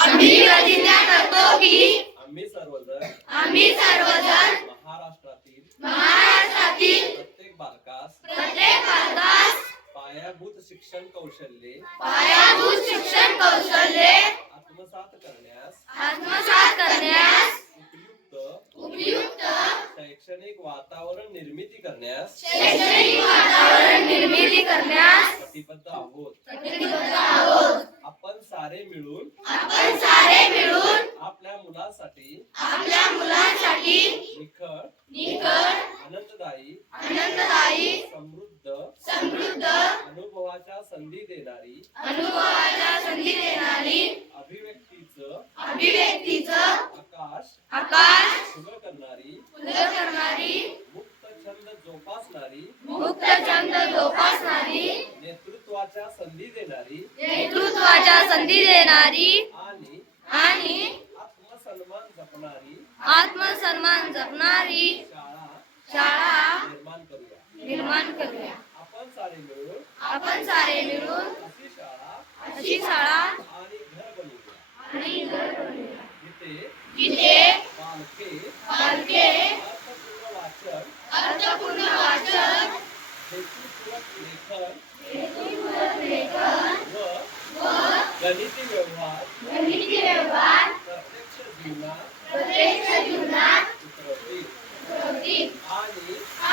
आम्ही प्रतिज्ञा करतो की आम्ही सर्वजण महाराष्ट्रातील प्रत्येक बालकास पायाभूत शिक्षण कौशल्ये आत्मसात करण्यास उपयुक्त शैक्षणिक वातावरण निर्मिती करण्यास कटिबद्ध आहोत. आपण सारे मिळून आपल्या मुलांसाठी निखळ आनंददायी समृद्ध अनुभवाच्या संधी देणारी अभिव्यक्तीचं आकाश खुलं करणारी मुक्त छंद जोपासणारी नेतृत्वाच्या संधी देणारी आणि आत्मसन्मान जपणारी शाळा निर्माण करूया. आपण सारे मिळून अशी शाळा आणि घर बनवूया. जिथे बालके अर्थपूर्ण वाचन हेतुपूर्वक लेखन व गणिती व्यवहार प्रत्यक्ष जीवनात उतरवतील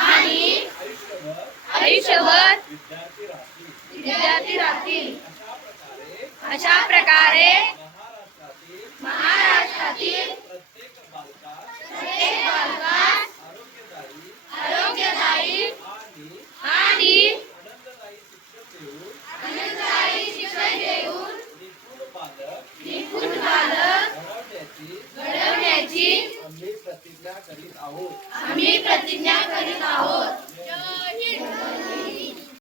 आणि आयुष्यभर विद्यार्थी राहतील. अशा प्रकारे महाराष्ट्रातील प्रत्येक बालकास आरोग्यदायी आणि आनंददायी शिक्षण देऊन निपुण बालक घडवण्याची आम्ही प्रतिज्ञा करीत आहोत.